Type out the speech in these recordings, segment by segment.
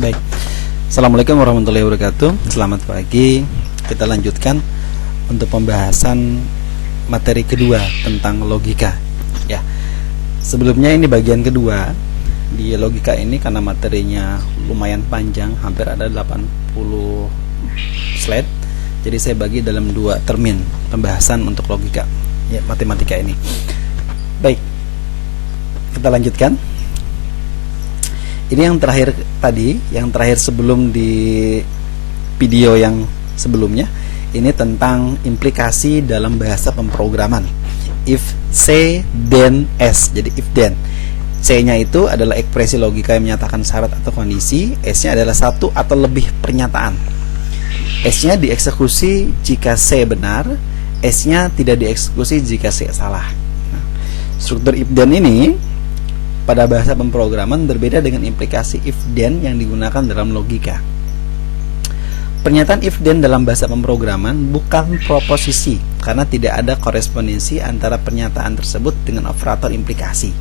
Baik, Assalamualaikum warahmatullahi wabarakatuh. Selamat pagi. Kita lanjutkan untuk pembahasan materi kedua tentang logika. Ya, sebelumnya ini bagian kedua di logika ini karena materinya lumayan panjang, hampir ada 80 slide. Jadi saya bagi dalam dua termin pembahasan untuk logika, ya, matematika ini. Baik, kita lanjutkan. Ini yang terakhir tadi, yang terakhir sebelum di video yang sebelumnya, ini tentang implikasi dalam bahasa pemrograman. If C then S. Jadi if then. C-nya itu adalah ekspresi logika yang menyatakan syarat atau kondisi, S-nya adalah satu atau lebih pernyataan. S-nya dieksekusi jika C benar, S-nya tidak dieksekusi jika C salah. Nah, struktur if then ini pada bahasa pemrograman berbeda dengan implikasi if then yang digunakan dalam logika. Pernyataan if then dalam bahasa pemrograman bukan proposisi karena tidak ada korespondensi antara pernyataan tersebut dengan operator implikasi.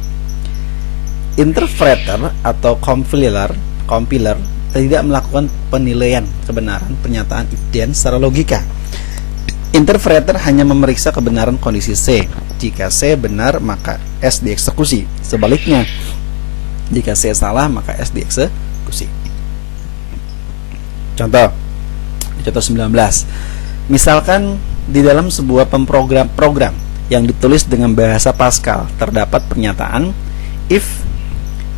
Interpreter atau compiler tidak melakukan penilaian kebenaran pernyataan if then secara logika. Interpreter hanya memeriksa kebenaran kondisi C. Jika C benar, maka S dieksekusi. Sebaliknya, jika C salah, maka S dieksekusi. Contoh 19. Misalkan di dalam sebuah program yang ditulis dengan bahasa Pascal terdapat pernyataan if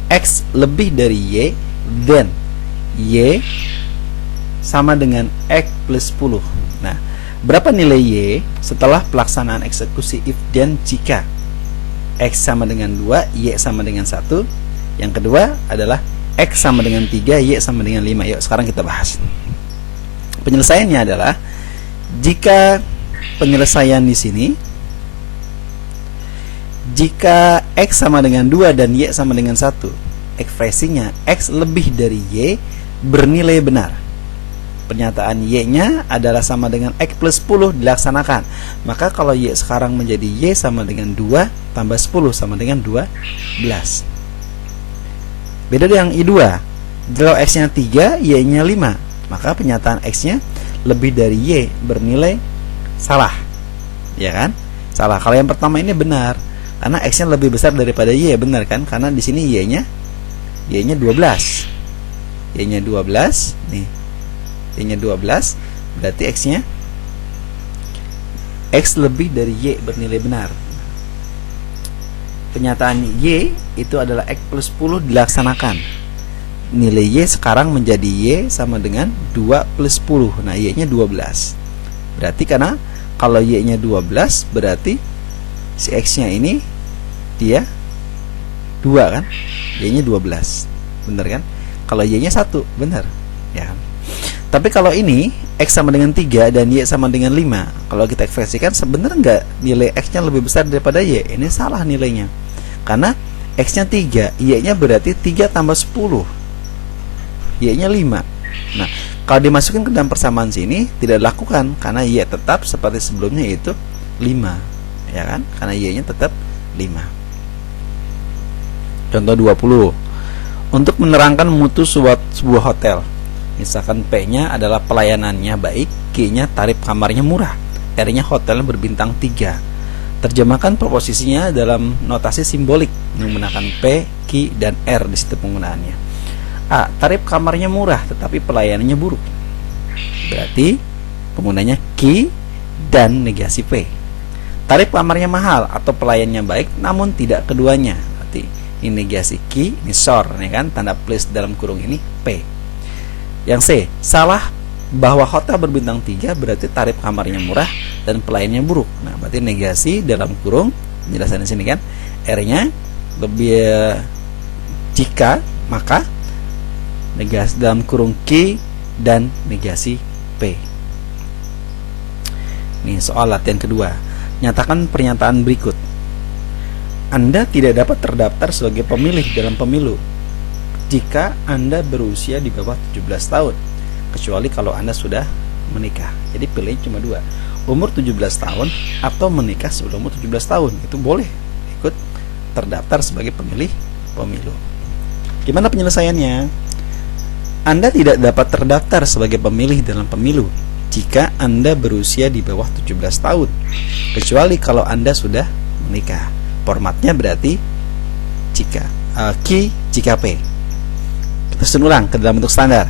X lebih dari Y, then Y sama dengan X plus 10. Nah, berapa nilai Y setelah pelaksanaan eksekusi if then jika X sama dengan 2, Y sama dengan 1. Yang kedua adalah X sama dengan 3, Y sama dengan 5. Yuk sekarang kita bahas. Penyelesaiannya adalah jika penyelesaian di sini, jika X sama dengan 2 dan Y sama dengan 1, ekspresinya X lebih dari Y bernilai benar. Pernyataan Y-nya adalah sama dengan X plus 10 dilaksanakan. Maka kalau Y sekarang menjadi Y sama dengan 2 tambah 10 sama dengan 12. Beda dengan I2. Kalau X-nya 3, Y-nya 5. Maka pernyataan X-nya lebih dari Y bernilai salah. Ya kan? Salah. Kalau yang pertama ini benar. Karena X-nya lebih besar daripada Y, benar kan? Karena di sini Y-nya 12. Y-nya 12. Nih. Y-nya 12, berarti X-nya X lebih dari Y bernilai benar. Pernyataan Y itu adalah X plus 10 dilaksanakan. Nilai Y sekarang menjadi Y sama dengan 2 plus 10. Nah, Y-nya 12. Berarti karena kalau Y-nya 12, berarti si X-nya ini dia 2 kan? Y-nya 12. Benar kan? Kalau Y-nya 1, benar. Ya kan? Tapi kalau ini X sama dengan 3 dan Y sama dengan 5, kalau kita ekspresikan sebenarnya enggak nilai X-nya lebih besar daripada Y. Ini salah nilainya. Karena X-nya 3, Y-nya berarti 3 tambah 10. Y-nya 5. Nah, kalau dimasukin ke dalam persamaan sini tidak dilakukan karena Y tetap seperti sebelumnya yaitu 5. Ya kan? Karena Y-nya tetap 5. Contoh 20. Untuk menerangkan mutu sebuah hotel. Misalkan P-nya adalah pelayanannya baik, Q-nya tarif kamarnya murah, R-nya hotelnya berbintang 3. Terjemahkan proposisinya dalam notasi simbolik menggunakan P, Q, dan R di situ penggunaannya. A. Tarif kamarnya murah tetapi pelayanannya buruk. Berarti penggunanya Q dan negasi P. Tarif kamarnya mahal atau pelayanannya baik namun tidak keduanya. Berarti ini negasi Q, ini SOR, ya kan? Tanda plus dalam kurung ini P. Yang C, salah bahwa hotel berbintang 3 berarti tarif kamarnya murah dan pelayanannya buruk. Nah, berarti negasi dalam kurung penjelasan di sini kan, R-nya lebih jika, maka negasi dalam kurung Q dan negasi P. Ini soal latihan kedua. Nyatakan pernyataan berikut. Anda tidak dapat terdaftar sebagai pemilih dalam pemilu jika Anda berusia di bawah 17 tahun, kecuali kalau Anda sudah menikah. Jadi pilih cuma 2, umur 17 tahun atau menikah sebelum umur 17 tahun. Itu boleh ikut terdaftar sebagai pemilih pemilu. Gimana penyelesaiannya? Anda tidak dapat terdaftar sebagai pemilih dalam pemilu jika Anda berusia di bawah 17 tahun, kecuali kalau Anda sudah menikah. Formatnya berarti jika P. Kita susun ulang ke dalam bentuk standar.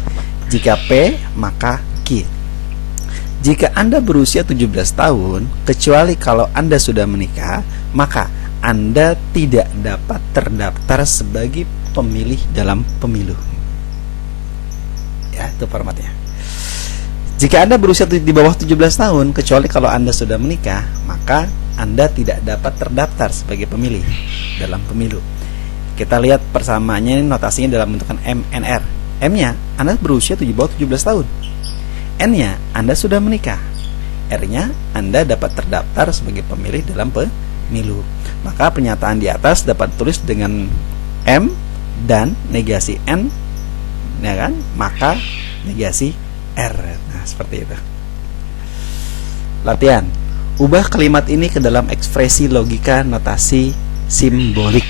Jika P, maka Q. Jika Anda berusia 17 tahun, kecuali kalau Anda sudah menikah, maka Anda tidak dapat terdaftar sebagai pemilih dalam pemilu. Ya, itu formatnya. Jika Anda berusia di bawah 17 tahun, kecuali kalau Anda sudah menikah, maka Anda tidak dapat terdaftar sebagai pemilih dalam pemilu. Kita lihat persamaannya, ini notasinya dalam bentukan MNR. M-nya, Anda berusia di bawah 17 tahun. N-nya, Anda sudah menikah. R-nya, Anda dapat terdaftar sebagai pemilih dalam pemilu. Maka pernyataan di atas dapat tulis dengan M dan negasi N, ya kan? Maka negasi R. Nah, seperti itu. Latihan. Ubah kalimat ini ke dalam ekspresi logika notasi simbolik.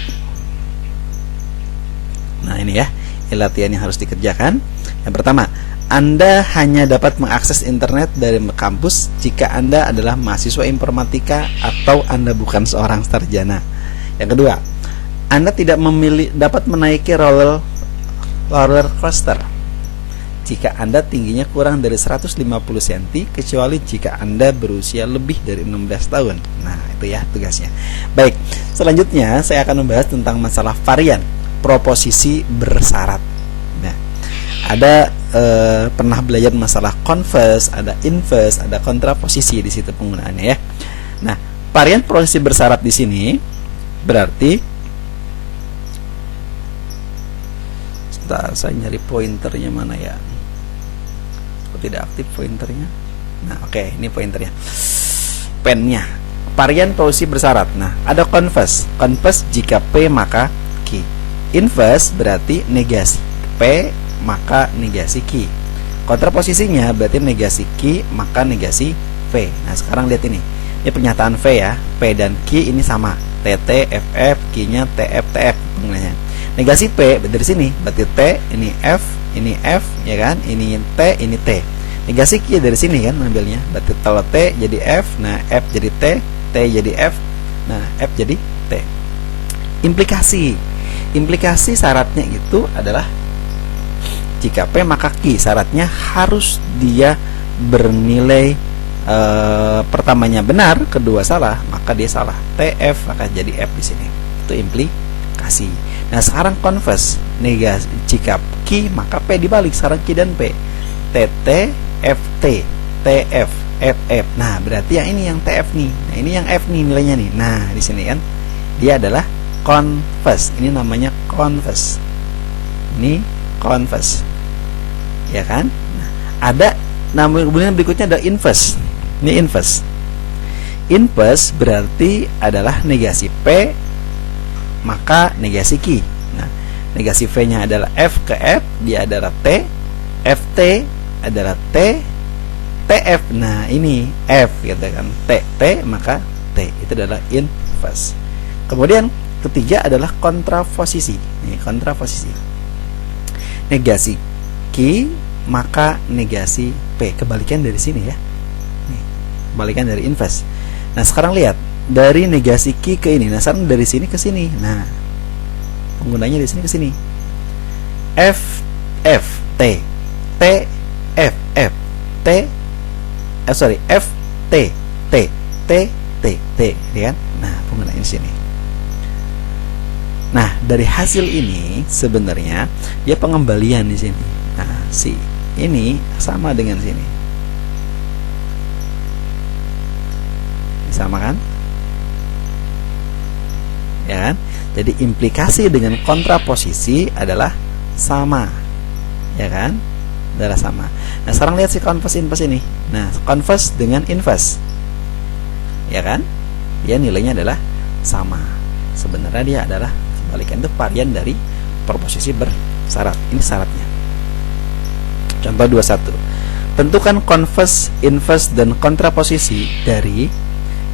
Nah, ini ya. Ini latihan yang harus dikerjakan. Yang pertama, Anda hanya dapat mengakses internet dari kampus jika Anda adalah mahasiswa informatika atau Anda bukan seorang sarjana. Yang kedua, Anda tidak dapat menaiki roller coaster jika Anda tingginya kurang dari 150 cm, kecuali jika Anda berusia lebih dari 16 tahun. Nah, itu ya tugasnya. Baik, selanjutnya saya akan membahas tentang masalah varian proposisi bersyarat. Nah, ada pernah belajar masalah converse, ada inverse, ada kontraposisi di situ penggunaannya ya. Nah, varian proposisi bersyarat di sini berarti, sebentar, saya nyari pointernya mana ya? Kok tidak aktif pointernya? Nah, oke, ini pointernya. Pennya. Varian proposisi bersyarat. Nah, ada converse. Converse jika P maka Q. Inverse berarti negasi P maka negasi Q. Kontraposisinya berarti negasi Q maka negasi V. Nah, sekarang lihat ini. Ini pernyataan V ya. P dan Q ini sama. TT, FF, Q-nya TF, TF penggunanya. Negasi P dari sini berarti T, ini F, ya kan? Ini T, ini T. Negasi Q dari sini kan ambilnya. Berarti kalau T jadi F, nah F jadi T, T jadi F, nah F jadi T. Implikasi syaratnya itu adalah jika P maka Q. Syaratnya harus dia bernilai pertamanya benar, kedua salah, maka dia salah. TF maka jadi F di sini. Itu implikasi. Nah, sekarang converse, negasi jika Q maka P dibalik. Sekarang Q dan P. TT, FT, TF, FF. Nah, berarti yang ini yang TF nih. Nah, ini yang F nih nilainya nih. Nah, di sini kan dia adalah converse. Ini namanya converse. Ini converse. Ya kan? Nah, ada kemudian berikutnya ada inverse. Ini inverse. Inverse berarti adalah negasi P maka negasi Q. Nah, negasi V-nya adalah F ke F, dia adalah T, FT adalah T, TF. Nah, ini F gitu kan. T maka T. Itu adalah inverse. Kemudian ketiga adalah kontraposisi. Ini kontraposisi. Negasi Q maka negasi P. Kebalikan dari sini ya. Nih, kebalikan dari inverse. Nah, sekarang lihat dari negasi Q ke ini. Nah, sekarang dari sini ke sini. Nah, penggunanya dari sini ke sini. F F T T F F T F T T T T T, ya kan? Nah, penggunanya di sini. Nah, dari hasil ini sebenarnya dia pengembalian di sini. Nah, si ini sama dengan sini. Sama kan? Ya kan? Jadi implikasi dengan kontraposisi adalah sama. Ya kan? Adalah sama. Nah, sekarang lihat si converse inverse ini. Nah, converse dengan inverse. Ya kan? Dia nilainya adalah sama. Sebenarnya dia adalah kebalikan, itu varian dari proposisi bersyarat. Ini syaratnya. Contoh 21. Tentukan converse, inverse, dan kontraposisi dari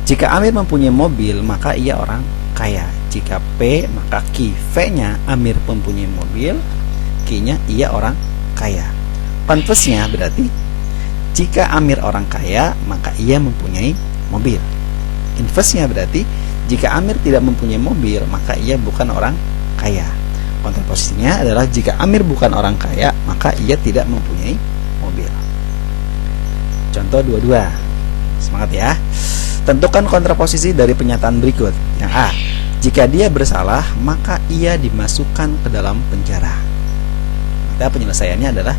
jika Amir mempunyai mobil, maka ia orang kaya. Jika P, maka Q. V-nya Amir mempunyai mobil, Q-nya ia orang kaya. Konversnya berarti jika Amir orang kaya, maka ia mempunyai mobil. Inversnya berarti jika Amir tidak mempunyai mobil, maka ia bukan orang kaya. Kontraposisinya adalah jika Amir bukan orang kaya, maka ia tidak mempunyai mobil. Contoh 22. Semangat ya. Tentukan kontraposisi dari pernyataan berikut. Yang A, jika dia bersalah, maka ia dimasukkan ke dalam penjara. Maka penyelesaiannya adalah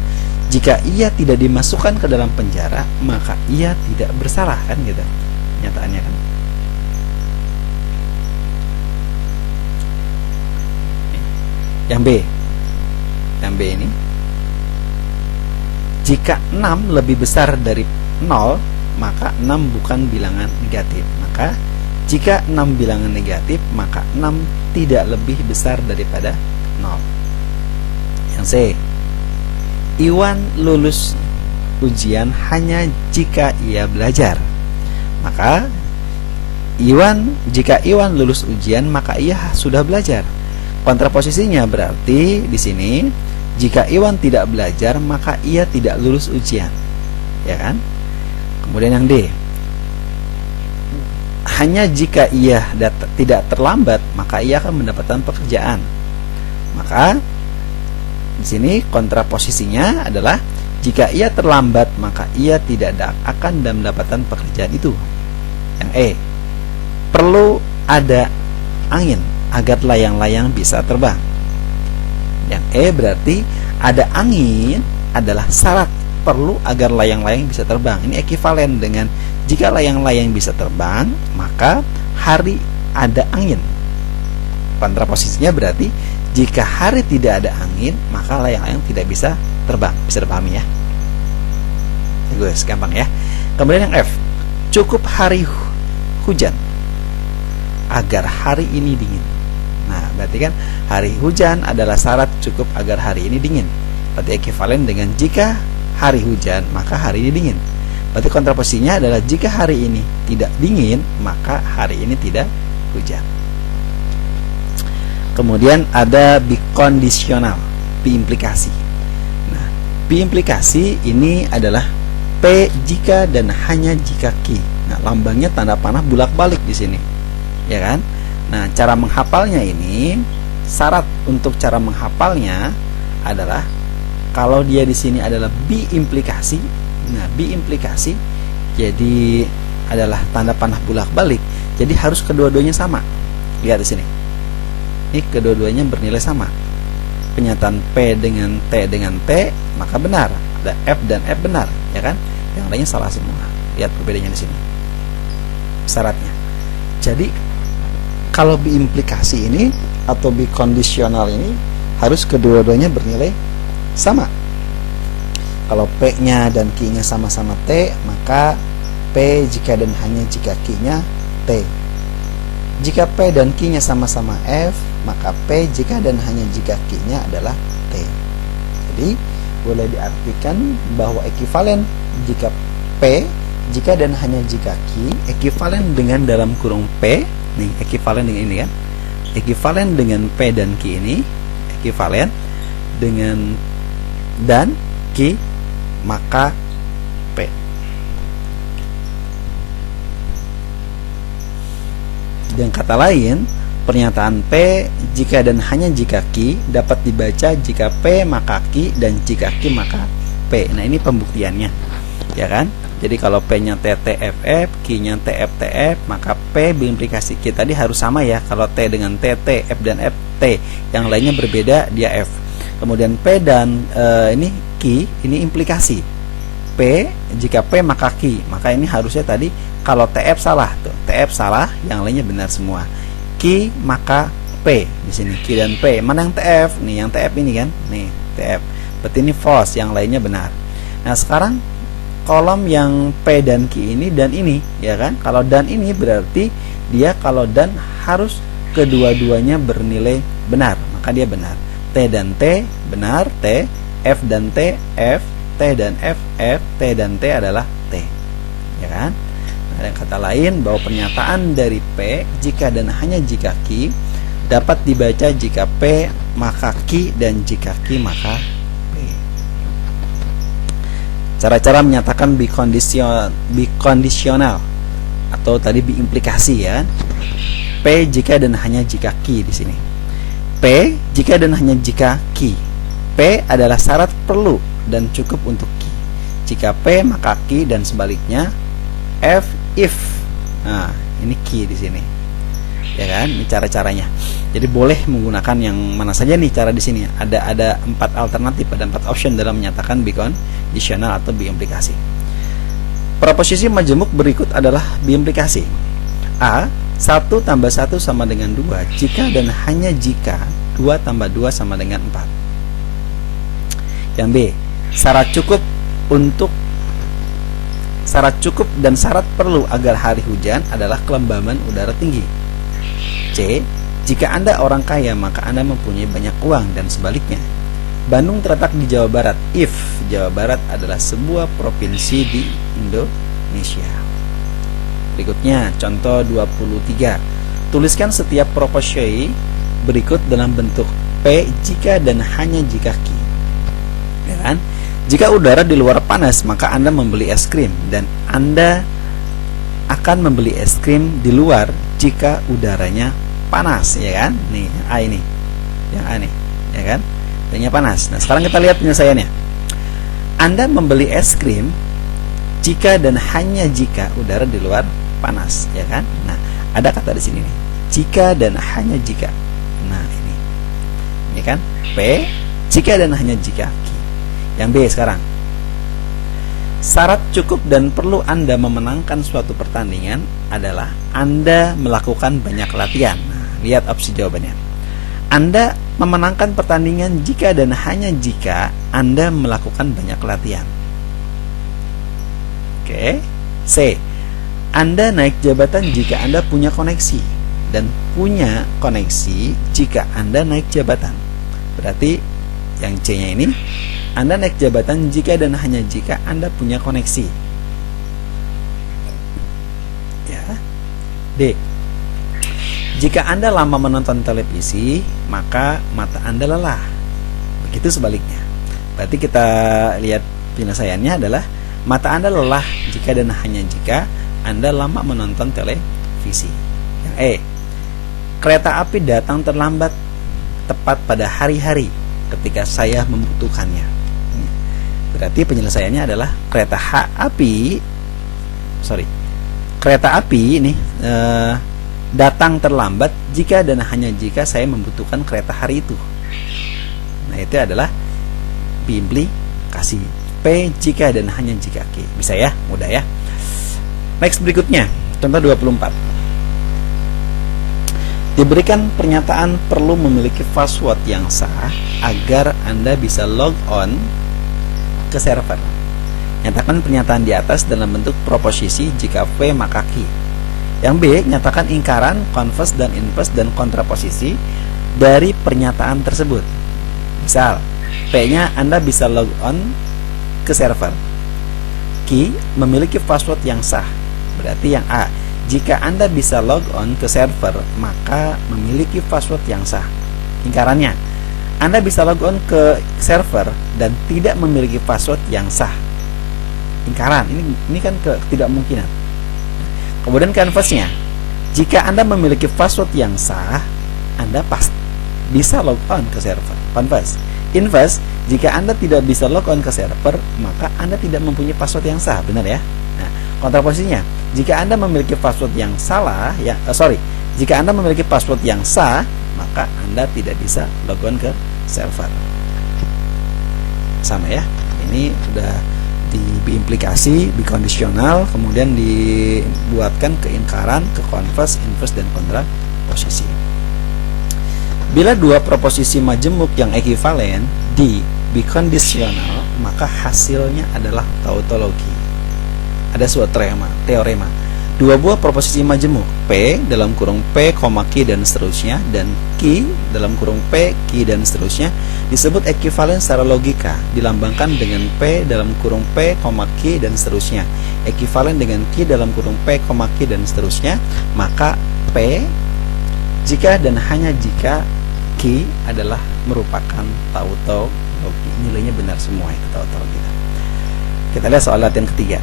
jika ia tidak dimasukkan ke dalam penjara, maka ia tidak bersalah, kan gitu nyataannya kan. Yang B. Yang B ini, jika 6 lebih besar dari 0, maka 6 bukan bilangan negatif. Maka jika 6 bilangan negatif, maka 6 tidak lebih besar daripada 0. Yang C, Iwan lulus ujian hanya jika ia belajar. Maka jika Iwan lulus ujian, maka ia sudah belajar. Kontraposisinya berarti di sini jika Iwan tidak belajar, maka ia tidak lulus ujian. Ya kan? Kemudian yang D, hanya jika ia tidak terlambat, maka ia akan mendapatkan pekerjaan. Maka di sini kontraposisinya adalah jika ia terlambat, maka ia tidak akan mendapatkan pekerjaan itu. Yang E, perlu ada angin agar layang-layang bisa terbang. Yang E berarti ada angin adalah syarat perlu agar layang-layang bisa terbang. Ini ekivalen dengan jika layang-layang bisa terbang, maka hari ada angin. Kontraposisinya berarti jika hari tidak ada angin, maka layang-layang tidak bisa terbang. Bisa dipahami ya? Bagus, gampang ya. Kemudian yang F, cukup hari hujan agar hari ini dingin. Nah, berarti kan hari hujan adalah syarat cukup agar hari ini dingin. Berarti ekivalen dengan jika hari hujan, maka hari ini dingin. Berarti kontraposisinya adalah jika hari ini tidak dingin, maka hari ini tidak hujan. Kemudian ada bikondisional, biimplikasi. Nah, biimplikasi ini adalah P jika dan hanya jika Q. Nah, lambangnya tanda panah bolak-balik di sini. Ya kan? Nah, cara menghafalnya ini, syarat untuk cara menghafalnya adalah kalau dia di sini adalah biimplikasi. Nah, biimplikasi jadi adalah tanda panah bolak-balik. Jadi harus kedua-duanya sama. Lihat di sini. Ini kedua-duanya bernilai sama. Pernyataan P dengan T, maka benar. Ada F dan F benar, ya kan? Yang lainnya salah semua. Lihat perbedaannya di sini. Syaratnya. Jadi kalau biimplikasi ini atau bikondisional ini harus kedua-duanya bernilai sama. Kalau P-nya dan Q-nya sama-sama T, maka P jika dan hanya jika Q-nya T. Jika P dan Q-nya sama-sama F, maka P jika dan hanya jika Q-nya adalah T. Jadi boleh diartikan bahwa ekivalen jika P jika dan hanya jika Q ekivalen dengan dalam kurung P, nih ekivalen dengan ini kan, ekivalen dengan P dan Q ini ekivalen dengan dan Q, maka P. Dengan kata lain, pernyataan P jika dan hanya jika Q dapat dibaca jika P maka Q dan jika Q maka P. Nah, ini pembuktiannya, ya kan? Jadi kalau P-nya TTFF, Q-nya TFTF, maka P berimplikasi Q tadi harus sama ya. Kalau T dengan TT, F dan F T, yang lainnya berbeda, dia F. Kemudian P dan ini Q, ini implikasi. P jika P maka Q, maka ini harusnya tadi kalau TF salah tuh, TF salah, yang lainnya benar semua. Q maka P di sini Q dan P. Mana yang TF? Nih yang TF ini kan, nih TF. Berarti ini false, yang lainnya benar. Nah sekarang kolom yang P dan Q ini dan ini, ya kan? Kalau dan ini berarti dia kalau dan harus kedua-duanya bernilai benar, maka dia benar. T dan T benar, T. F dan T, F. T dan F, F. T dan T adalah T, ya kan? Nah, kata lain bahwa pernyataan dari P jika dan hanya jika Q dapat dibaca jika P maka Q dan jika Q maka P. Cara-cara menyatakan biconditional atau tadi biimplikasi ya. P jika dan hanya jika key di sini. P jika dan hanya jika key. P adalah syarat perlu dan cukup untuk key. Jika P maka key dan sebaliknya. F if. Nah, ini key di sini. Ya kan? Ini cara-caranya. Jadi boleh menggunakan yang mana saja nih cara di sini. Ada 4 alternatif, ada 4 option dalam menyatakan biconditional atau biimplikasi. Proposisi majemuk berikut adalah biimplikasi. A. 1 tambah 1 sama dengan 2 jika dan hanya jika 2 tambah 2 sama dengan 4. Yang B. Syarat cukup dan syarat perlu agar hari hujan adalah kelembaban udara tinggi. C. Jika Anda orang kaya maka Anda mempunyai banyak uang dan sebaliknya. Bandung terletak di Jawa Barat if Jawa Barat adalah sebuah provinsi di Indonesia. Berikutnya contoh 23. Tuliskan setiap proposisi berikut dalam bentuk P jika dan hanya jika Q. Ya kan? Jika udara di luar panas maka Anda membeli es krim dan Anda akan membeli es krim di luar jika udaranya panas, ya kan? Nih, A ini. Yang A nih, ya kan? Udaranya panas. Nah, sekarang kita lihat penyelesaiannya. Anda membeli es krim jika dan hanya jika udara di luar panas, ya kan? Nah, ada kata di sini nih. Jika dan hanya jika. Nah, ini. Ini kan? P, jika dan hanya jika. Yang B sekarang. Syarat cukup dan perlu Anda memenangkan suatu pertandingan adalah Anda melakukan banyak latihan. Lihat opsi jawabannya. Anda memenangkan pertandingan jika dan hanya jika Anda melakukan banyak latihan. Oke. C. Anda naik jabatan jika Anda punya koneksi dan punya koneksi jika Anda naik jabatan. Berarti yang C-nya ini, Anda naik jabatan jika dan hanya jika Anda punya koneksi. Ya. D. Jika Anda lama menonton televisi, maka mata Anda lelah. Begitu sebaliknya. Berarti kita lihat penyelesaiannya adalah mata Anda lelah jika dan hanya jika Anda lama menonton televisi. Yang E. Kereta api datang terlambat tepat pada hari-hari ketika saya membutuhkannya. Berarti penyelesaiannya adalah kereta api ini datang terlambat jika dan hanya jika saya membutuhkan kereta hari itu. Nah, itu adalah biimplikasi. P jika dan hanya jika Q. Bisa ya? Mudah ya? Next berikutnya, contoh 24. Diberikan pernyataan perlu memiliki password yang sah agar Anda bisa log on ke server. Nyatakan pernyataan di atas dalam bentuk proposisi jika V maka Q. Yang B, nyatakan ingkaran, converse dan inverse dan kontraposisi dari pernyataan tersebut. Misal, P-nya Anda bisa log on ke server. Q, memiliki password yang sah. Berarti yang A, jika Anda bisa log on ke server, maka memiliki password yang sah. Ingkarannya, Anda bisa log on ke server dan tidak memiliki password yang sah. Ingkaran, ini kan ketidakmungkinan. Kemudian converse-nya, jika Anda memiliki password yang sah, Anda pasti bisa log on ke server. Converse. Inverse, jika Anda tidak bisa log on ke server, maka Anda tidak mempunyai password yang sah. Benar ya? Nah, kontraposisinya, jika Anda memiliki password yang salah, jika Anda memiliki password yang sah, maka Anda tidak bisa log on ke server. Sama ya? Ini sudah diimplikasi, biconditional, kemudian dibuatkan keingkaran, ke converse, inverse, dan kontraposisi. Bila dua proposisi majemuk yang ekivalen di biconditional, maka hasilnya adalah tautologi. Ada suatu teorema. Dua buah proposisi majemuk P dalam kurung P, Q dan seterusnya dan Q dalam kurung P, Q dan seterusnya disebut ekivalen secara logika, dilambangkan dengan P dalam kurung P, Q dan seterusnya. Ekivalen dengan Q dalam kurung P, Q dan seterusnya, maka P jika dan hanya jika Q adalah merupakan tautologi. Nilainya benar semua itu tautologi. Kita lihat soal latihan ketiga.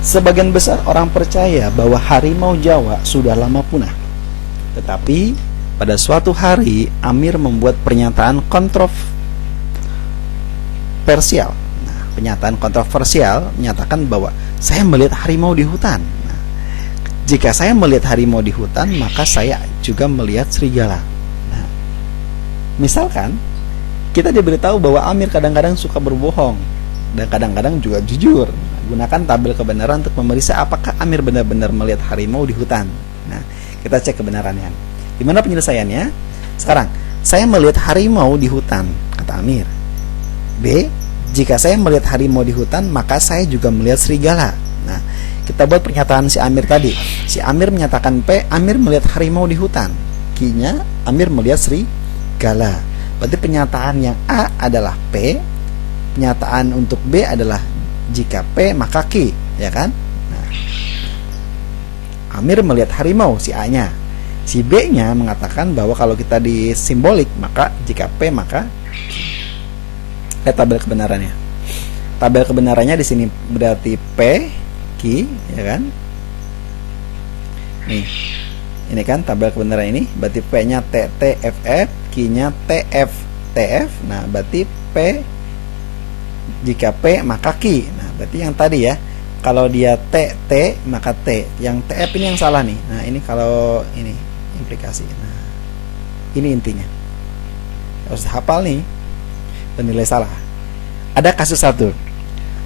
Sebagian besar orang percaya bahwa harimau Jawa sudah lama punah. Tetapi pada suatu hari Amir membuat pernyataan kontroversial. Nah, pernyataan kontroversial menyatakan bahwa saya melihat harimau di hutan. Nah, jika saya melihat harimau di hutan, maka saya juga melihat serigala. Nah, misalkan kita diberitahu bahwa Amir kadang-kadang suka berbohong dan kadang-kadang juga jujur. Gunakan tabel kebenaran untuk memeriksa apakah Amir benar-benar melihat harimau di hutan. Nah, kita cek kebenarannya. Gimana penyelesaiannya? Sekarang, saya melihat harimau di hutan, kata Amir. B, jika saya melihat harimau di hutan, maka saya juga melihat serigala. Nah, kita buat pernyataan si Amir tadi. Si Amir menyatakan P, Amir melihat harimau di hutan. Q-nya, Amir melihat serigala. Berarti pernyataan yang A adalah P, pernyataan untuk B adalah jika P maka Q, ya kan? Nah, Amir melihat harimau, si A-nya. Si B-nya mengatakan bahwa kalau kita di simbolik, maka jika P maka Q. Lihat tabel kebenarannya. Tabel kebenarannya di sini berarti P, Q, ya kan? Nih, ini kan tabel kebenaran ini. Berarti P-nya T, T, F, F, Q-nya T, F, T, F. Nah, berarti P jika P maka Q. Nah, berarti yang tadi ya, kalau dia T, T maka T. Yang TF ini yang salah nih. Nah, ini kalau ini implikasi. Nah, ini intinya. Harus hafal nih. Penilai salah. Ada kasus satu.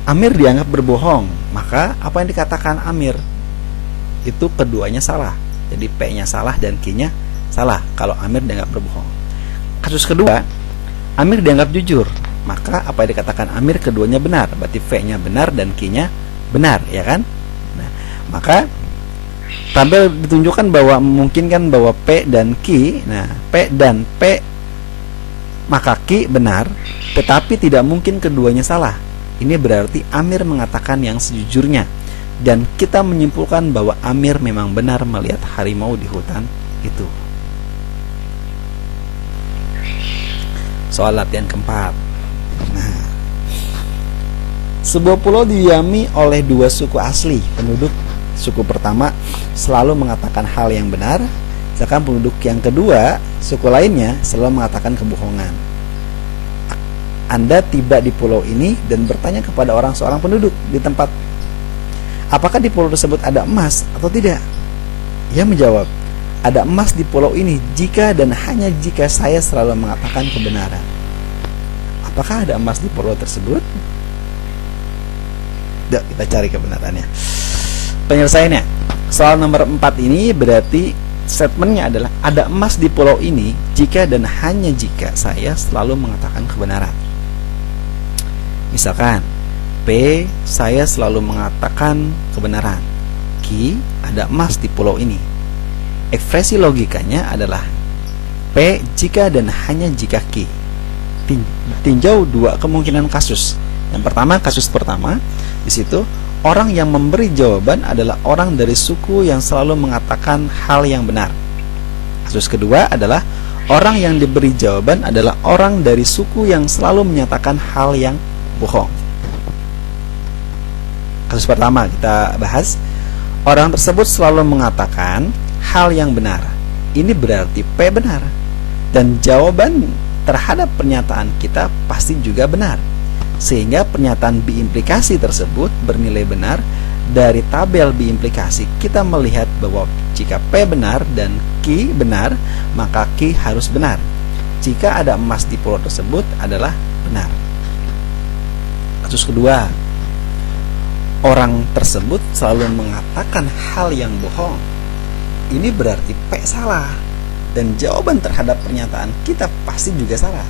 Amir dianggap berbohong. Maka apa yang dikatakan Amir? Itu keduanya salah. Jadi P-nya salah dan Q-nya salah kalau Amir dianggap berbohong. Kasus kedua, Amir dianggap jujur. Maka apa yang dikatakan Amir keduanya benar. Berarti V-nya benar dan Q-nya benar, ya kan? Nah, maka tabel ditunjukkan bahwa memungkinkan bahwa P dan Q, nah P dan P maka Q benar, tetapi tidak mungkin keduanya salah. Ini berarti Amir mengatakan yang sejujurnya, dan kita menyimpulkan bahwa Amir memang benar melihat harimau di hutan itu. Soal latihan keempat. Nah, sebuah pulau didiami oleh dua suku asli. Penduduk suku pertama selalu mengatakan hal yang benar, sedangkan penduduk yang kedua, suku lainnya, selalu mengatakan kebohongan. Anda tiba di pulau ini dan bertanya kepada seorang penduduk di tempat, apakah di pulau tersebut ada emas atau tidak? Ia menjawab, ada emas di pulau ini jika dan hanya jika saya selalu mengatakan kebenaran. Apakah ada emas di pulau tersebut? Yuk, kita cari kebenarannya. Penyelesaiannya, soal nomor 4 ini berarti statementnya adalah ada emas di pulau ini jika dan hanya jika saya selalu mengatakan kebenaran. Misalkan P, saya selalu mengatakan kebenaran. Q, ada emas di pulau ini. Ekspresi logikanya adalah P jika dan hanya jika Q. Tinjau dua kemungkinan kasus. Yang pertama, kasus pertama, di situ orang yang memberi jawaban adalah orang dari suku yang selalu mengatakan hal yang benar. Kasus kedua adalah orang yang diberi jawaban adalah orang dari suku yang selalu menyatakan hal yang bohong. Kasus pertama kita bahas, orang tersebut selalu mengatakan hal yang benar. Ini berarti P benar, dan jawaban terhadap pernyataan kita pasti juga benar, sehingga pernyataan B implikasi tersebut bernilai benar. Dari tabel B implikasi kita melihat bahwa jika P benar dan Q benar, maka Q harus benar. Jika ada emas di pulau tersebut adalah benar. Kasus kedua, orang tersebut selalu mengatakan hal yang bohong. Ini berarti P salah, dan jawaban terhadap pernyataan kita pasti juga salah,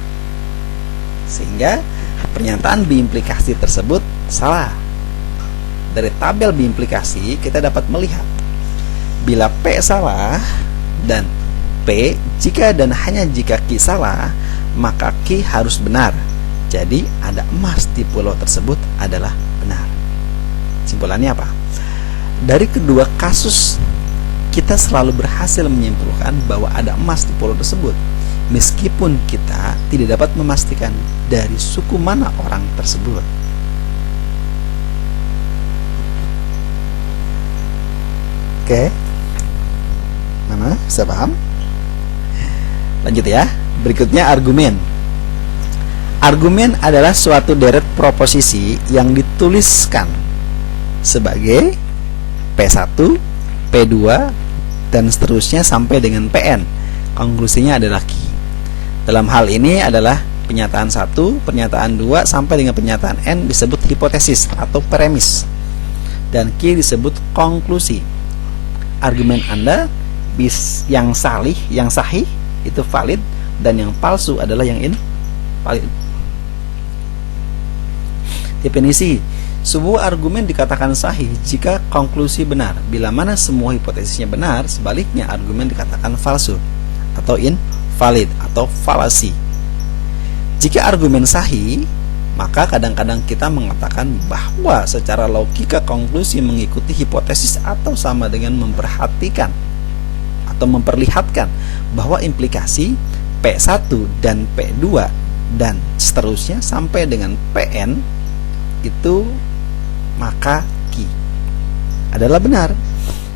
sehingga pernyataan B implikasi tersebut salah. Dari tabel B implikasi kita dapat melihat bila P salah dan P jika dan hanya jika Q salah, maka Q harus benar. Jadi ada emas di pulau tersebut adalah benar. Simpulannya apa? Dari kedua kasus kita selalu berhasil menyimpulkan bahwa ada emas di pulau tersebut. meskipun kita tidak dapat memastikan dari suku mana orang tersebut. Oke, mana bisa paham? Lanjut ya. Berikutnya argumen. Argumen adalah suatu deret proposisi yang dituliskan sebagai P1, P2, dan seterusnya sampai dengan Pn. Konklusinya adalah Q. Dalam hal ini adalah pernyataan 1, pernyataan 2 sampai dengan pernyataan N disebut hipotesis atau premis, dan Q disebut konklusi. Argumen Anda yang sahih itu valid, dan yang palsu adalah yang invalid. Definisi: sebuah argumen dikatakan sahih jika konklusi benar. Bila mana semua hipotesisnya benar, sebaliknya argumen dikatakan palsu atau invalid atau falasi. Jika argumen sahih, maka kadang-kadang kita mengatakan bahwa secara logika konklusi mengikuti hipotesis atau sama dengan memperhatikan atau memperlihatkan bahwa implikasi P1 dan P2 dan seterusnya sampai dengan Pn itu maka Q adalah benar,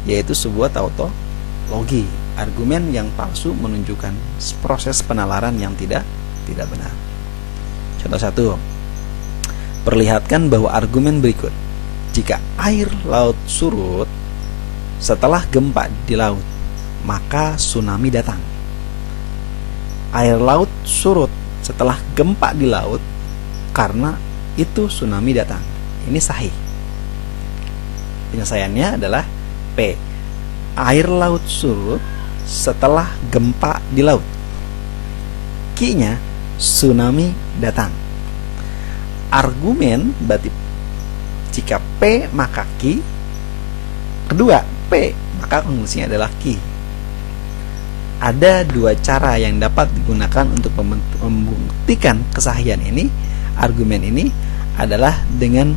yaitu sebuah tautologi. Argumen yang palsu menunjukkan proses penalaran yang tidak benar. Contoh 1. Perlihatkan bahwa argumen berikut: jika air laut surut setelah gempa di laut, maka tsunami datang. Air laut surut setelah gempa di laut, karena itu tsunami datang. Ini sahih. Penyelesaiannya adalah P. Air laut surut setelah gempa di laut. Q-nya tsunami datang. Argumen berarti jika P maka Q. Kedua, P maka konklusinya adalah Q. Ada dua cara yang dapat digunakan untuk membuktikan kesahihan ini, argumen ini, adalah dengan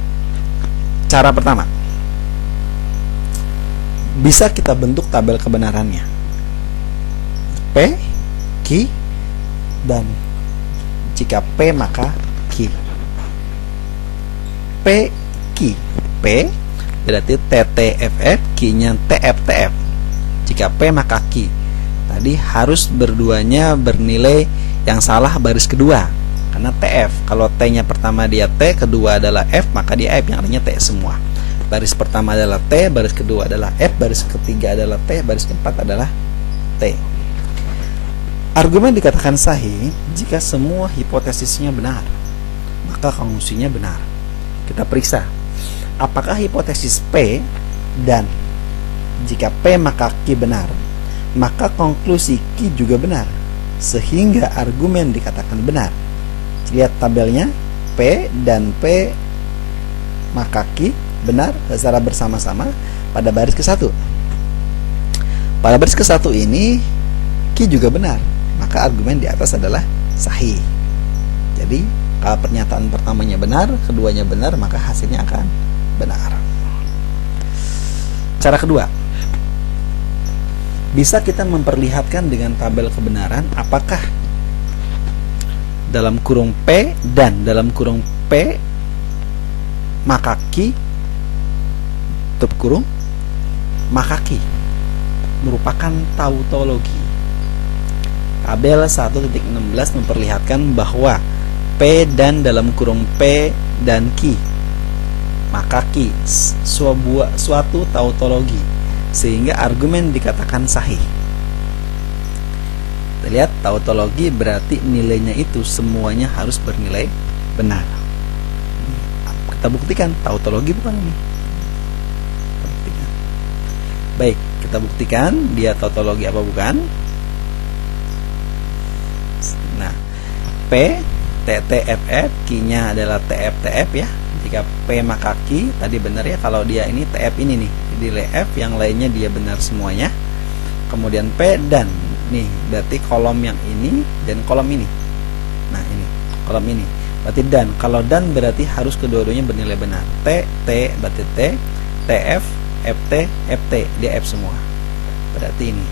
cara pertama. Bisa kita bentuk tabel kebenarannya. P, Q, dan jika P maka Q. P, Q. P berarti TTFF, Q-nya TFTF. Jika P maka Q. Tadi harus berduanya bernilai yang salah baris kedua. Karena TF, kalau T-nya pertama dia T, kedua adalah F, maka dia F, yang artinya T semua. Baris pertama adalah T, baris kedua adalah F, baris ketiga adalah T, baris keempat adalah T. Argumen dikatakan sahih jika semua hipotesisnya benar, maka konklusinya benar. Kita periksa, apakah hipotesis P dan jika P maka Q benar, maka konklusi Q juga benar, sehingga argumen dikatakan benar. Lihat tabelnya, P dan P maka Q benar secara bersama-sama pada baris ke-1. Pada baris ke-1 ini Q juga benar, maka argumen di atas adalah sahih. Jadi kalau pernyataan pertamanya benar, keduanya benar, maka hasilnya akan benar. Cara kedua, bisa kita memperlihatkan dengan tabel kebenaran apakah dalam kurung P dan dalam kurung P maka Q tutup kurung maka Q merupakan tautologi. Tabel 1.16 memperlihatkan bahwa P dan dalam kurung P dan Q maka Q suatu tautologi, sehingga argumen dikatakan sahih. Kita lihat, tautologi berarti nilainya itu semuanya harus bernilai benar. Kita buktikan tautologi bukan ini. Kita buktikan. Baik, kita buktikan dia tautologi apa bukan. Nah, P TTFF, Q-nya adalah TFTF ya. Jika P maka Q, tadi benar ya, kalau dia ini TF ini nih, nilai F, yang lainnya dia benar semuanya. Kemudian P dan nih, berarti kolom yang ini dan kolom ini. Nah, ini kolom ini. Berarti dan, kalau dan berarti harus kedua-duanya bernilai benar. T berarti T, TF, FT, FT, dia F semua. Berarti ini.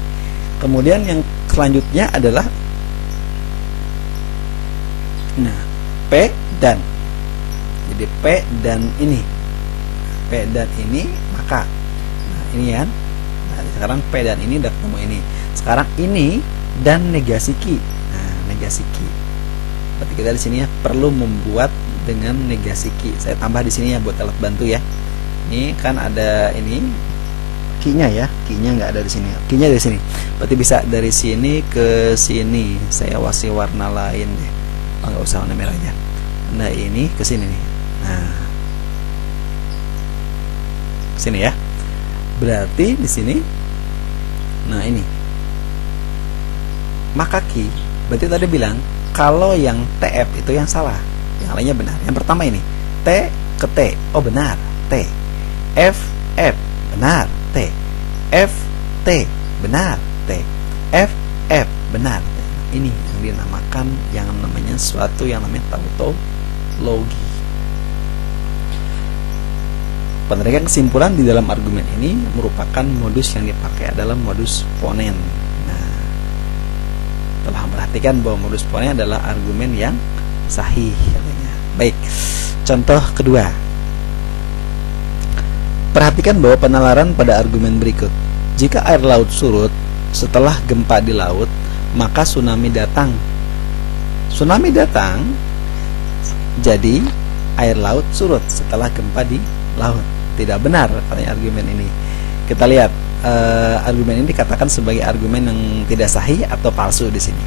Kemudian yang selanjutnya adalah Nah, P dan. Jadi P dan ini. P dan ini maka. Nah, ini kan. Nah, sekarang P dan ini udah ketemu ini. Sekarang ini dan negasi Q. Nah, negasi Q. Berarti kita di sini ya perlu membuat dengan negasi Q. Saya tambah di sini ya buat alat bantu ya. Ini kan ada ini Q-nya ya. Q-nya nggak ada di sini. Q-nya dari sini. Berarti bisa dari sini ke sini. Saya kasih warna lain deh. Oh, nggak usah warna merah aja. Nah, ini ke sini nih. Nah, ke sini ya. Berarti di sini. Nah, ini. Maka Q. Berarti tadi bilang kalau yang TF itu yang salah. Yang lainnya benar. Yang pertama ini. T ke T. Oh, benar. T. F F. Benar. T. F T. Benar. T. F F. Benar. Ini yang dinamakan yang namanya suatu yang namanya tautologi. Penarikan kesimpulan di dalam argumen ini merupakan modus yang dipakai adalah modus ponen. Nah, telah memperhatikan bahwa modus ponen adalah argumen yang sahih katanya. Baik, contoh kedua. Perhatikan bahwa penalaran pada argumen berikut. Jika air laut surut setelah gempa di laut, maka tsunami datang. Tsunami datang, jadi air laut surut setelah gempa di laut. Tidak benar katanya argumen ini. Kita lihat argumen ini dikatakan sebagai argumen yang tidak sahih atau palsu di sini.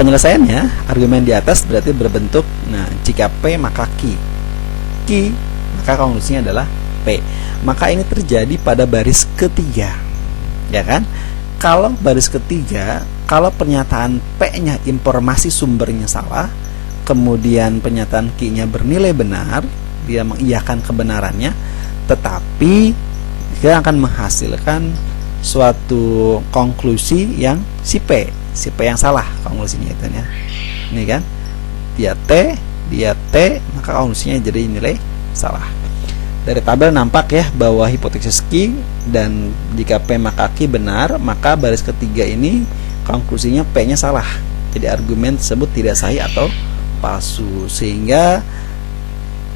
Penyelesaiannya, argumen di atas berarti berbentuk, nah jika P maka Q. Q maka konklusinya adalah P. Maka ini terjadi pada baris ketiga, ya kan? Kalau baris ketiga, kalau pernyataan P-nya informasi sumbernya salah, kemudian pernyataan Q-nya bernilai benar, dia mengiyakan kebenarannya, tetapi dia akan menghasilkan suatu konklusi yang si P yang salah konklusinya itu ya. Ini kan, dia T, maka konklusinya jadi nilai salah. Dari tabel nampak ya bahwa hipotesis Q dan jika P maka Q benar, maka baris ketiga ini konklusinya P-nya salah. Jadi argumen tersebut tidak sahih atau palsu, sehingga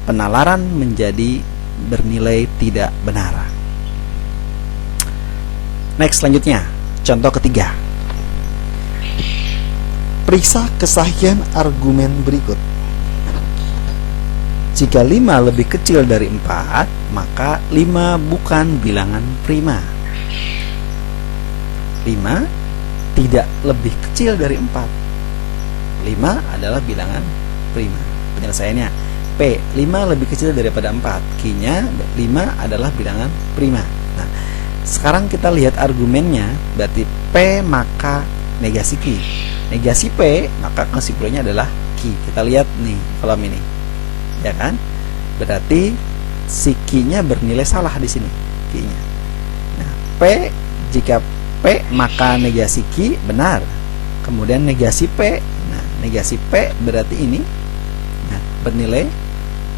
penalaran menjadi bernilai tidak benar. Next, selanjutnya contoh ketiga. Periksa kesahihan argumen berikut. Jika 5 lebih kecil dari 4, maka 5 bukan bilangan prima. 5 tidak lebih kecil dari 4. 5 adalah bilangan prima. Penyelesaiannya, P 5 lebih kecil daripada 4. Q-nya 5 adalah bilangan prima. Nah, sekarang kita lihat argumennya, berarti P maka negasi Q. Negasi P maka kesimpulannya adalah Q. Kita lihat nih kolom ini. Ya kan? Berarti si Q-nya bernilai salah di sini, Q-nya. Nah, P jika P maka negasi Q benar. Kemudian negasi P. Nah, negasi P berarti ini nah, bernilai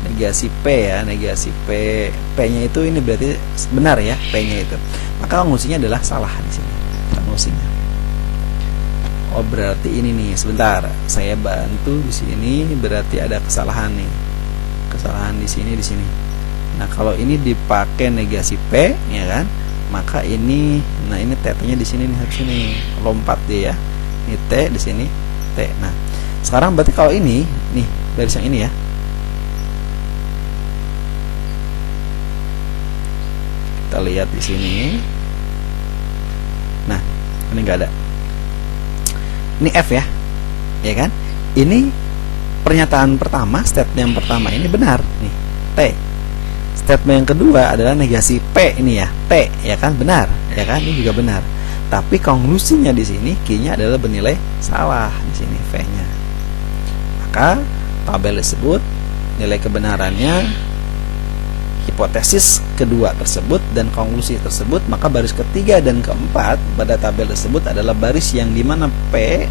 negasi P ya, negasi P. P-nya itu ini berarti benar ya, P-nya itu. Maka konklusinya adalah salah di sini. Konklusinya. Oh, berarti ini nih, sebentar. Saya bantu di sini berarti ada kesalahan nih. Kesalahan di sini. Nah, kalau ini dipakai negasi P, ya kan? Maka ini, nah ini T-nya di sini nih, harus ini lompat dia ya. Ini T di sini, T. Nah, sekarang berarti kalau ini, nih baris yang ini ya. Kita lihat di sini. Nah, ini enggak ada. Ini F ya. Ya kan? Ini pernyataan pertama, statement yang pertama ini benar nih, T. Statement yang kedua adalah negasi P ini ya, T, ya kan, benar, ya kan, ini juga benar. Tapi konklusinya di sini Q-nya adalah bernilai salah di sini V-nya. Maka tabel tersebut nilai kebenarannya hipotesis kedua tersebut dan konklusi tersebut, maka baris ketiga dan keempat pada tabel tersebut adalah baris yang dimana P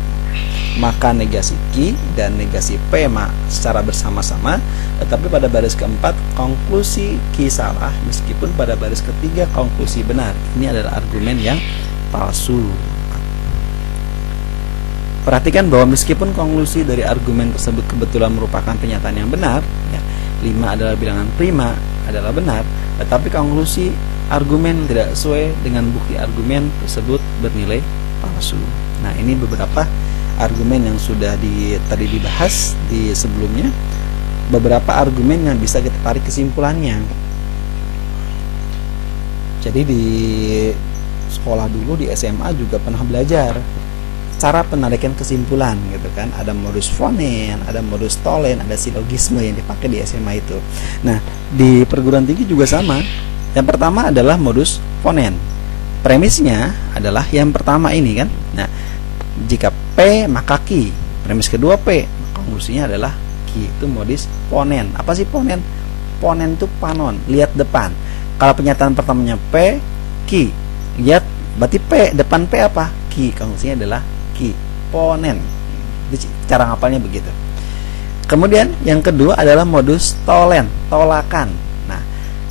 maka negasi Q dan negasi P secara bersama-sama, tetapi pada baris keempat konklusi Q salah meskipun pada baris ketiga konklusi benar. Ini adalah argumen yang palsu. Perhatikan bahwa meskipun konklusi dari argumen tersebut kebetulan merupakan pernyataan yang benar, ya, 5 adalah bilangan prima adalah benar, tetapi konklusi argumen tidak sesuai dengan bukti argumen tersebut bernilai palsu. Nah, ini beberapa argumen yang sudah tadi dibahas di sebelumnya. Beberapa argumen yang bisa kita tarik kesimpulannya. Jadi di sekolah dulu di SMA juga pernah belajar cara penarikan kesimpulan gitu kan. Ada modus fonen, ada modus tolen, ada silogisme yang dipakai di SMA itu. Nah, di perguruan tinggi juga sama. Yang pertama adalah modus fonen. Premisnya adalah yang pertama ini kan. Nah, jika P maka Q. Premis kedua P, konklusinya adalah Q. Itu modus fonen. Apa sih fonen? Fonen itu panon, lihat depan. Kalau pernyataan pertamanya P, Q. Lihat berarti P, depan P apa? Q. Konklusinya adalah Q. Fonen. Cara ngapalnya begitu. Kemudian yang kedua adalah modus tolen, tolakan. Nah,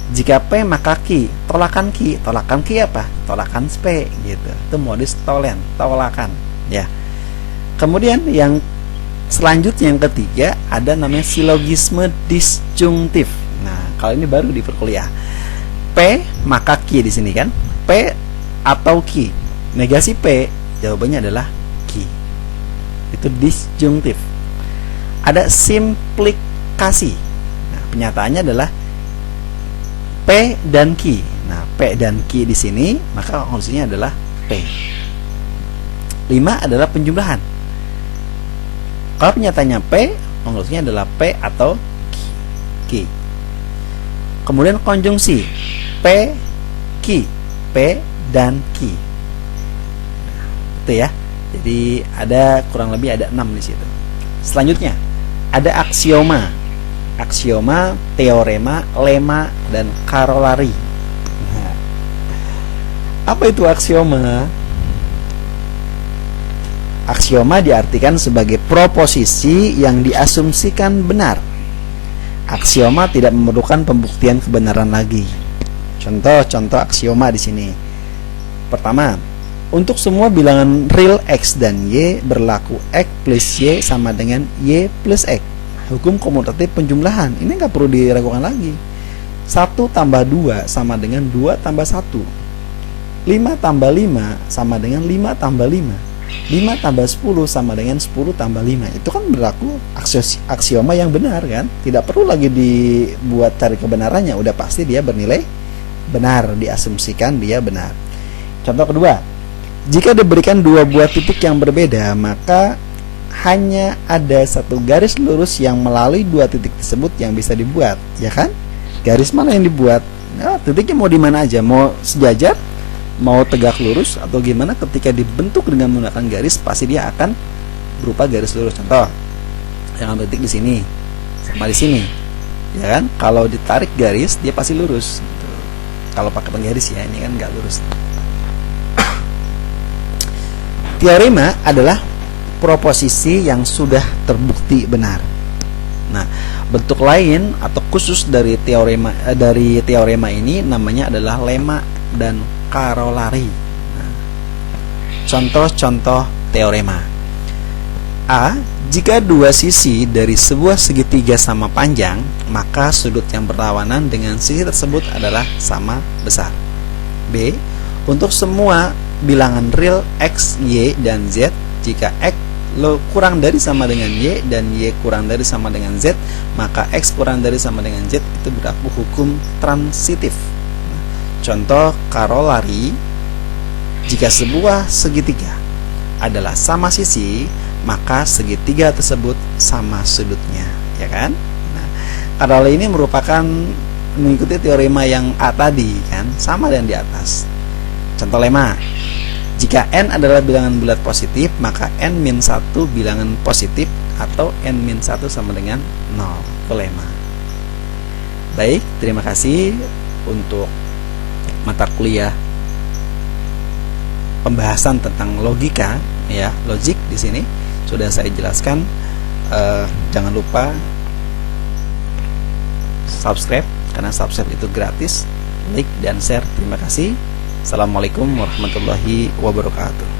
jika P maka Q, tolakan Q. Tolakan Q apa? Tolakan P gitu. Itu modus tolen, tolakan, ya. Kemudian yang selanjutnya yang ketiga ada namanya silogisme disjungtif. Nah, kalau ini baru di perkuliah. P maka Q di sini kan? P atau Q. Negasi P, jawabannya adalah Q. Itu disjungtif. Ada simplikasi. Nah, penyataannya adalah P dan Q. Nah, P dan Q di sini, maka konklusinya adalah P. 5 adalah penjumlahan. Kalau penyataannya P, konklusinya adalah P atau Q. Kemudian konjungsi P, Q, P dan Q. Nah, itu ya. Jadi ada kurang lebih ada 6 di situ. Selanjutnya ada aksioma. Aksioma, teorema, lema dan karolari. Nah, apa itu aksioma? Aksioma diartikan sebagai proposisi yang diasumsikan benar. Aksioma tidak memerlukan pembuktian kebenaran lagi. Contoh-contoh aksioma di sini. Pertama, untuk semua bilangan real X dan Y berlaku X plus Y sama dengan Y plus X. Hukum komutatif penjumlahan. Ini nggak perlu diragukan lagi. 1 tambah 2 sama dengan 2 tambah 1. 5 tambah 5 sama dengan 5 tambah 5. 5 tambah 10 sama dengan 10 tambah 5. Itu kan berlaku aksioma yang benar kan. Tidak perlu lagi dibuat cari kebenarannya. Udah pasti dia bernilai benar. Diasumsikan dia benar. Contoh kedua, jika diberikan 2 buah titik yang berbeda, maka hanya ada 1 garis lurus yang melalui 2 titik tersebut yang bisa dibuat, ya kan? Garis mana yang dibuat? Nah, titiknya mau di mana aja, mau sejajar, mau tegak lurus atau gimana. Ketika dibentuk dengan menggunakan garis, pasti dia akan berupa garis lurus. Contoh, yang ambil titik di sini sama di sini, ya kan? Kalau ditarik garis, dia pasti lurus. Gitu. Kalau pakai penggaris ya, ini kan nggak lurus. Teorema adalah proposisi yang sudah terbukti benar. Nah, bentuk lain atau khusus dari teorema ini namanya adalah lema dan karolari. Nah, contoh-contoh teorema. A. Jika 2 sisi dari sebuah segitiga sama panjang, maka sudut yang berlawanan dengan sisi tersebut adalah sama besar. B. Untuk semua bilangan real X, Y, dan Z, jika X kurang dari sama dengan Y dan Y kurang dari sama dengan Z, maka X kurang dari sama dengan Z itu berlaku hukum transitif. Contoh karolari, jika sebuah segitiga adalah sama sisi, maka segitiga tersebut sama sudutnya, ya kan? Nah, karolari ini merupakan mengikuti teorema yang A tadi kan, sama dengan di atas. Contoh lema, jika N adalah bilangan bulat positif, maka N-1 bilangan positif atau N-1 sama dengan 0. Itu lema. Baik, terima kasih untuk mata kuliah pembahasan tentang logika, ya, logik di sini sudah saya jelaskan. Jangan lupa subscribe, karena subscribe itu gratis. Like dan share. Terima kasih. Assalamualaikum warahmatullahi wabarakatuh.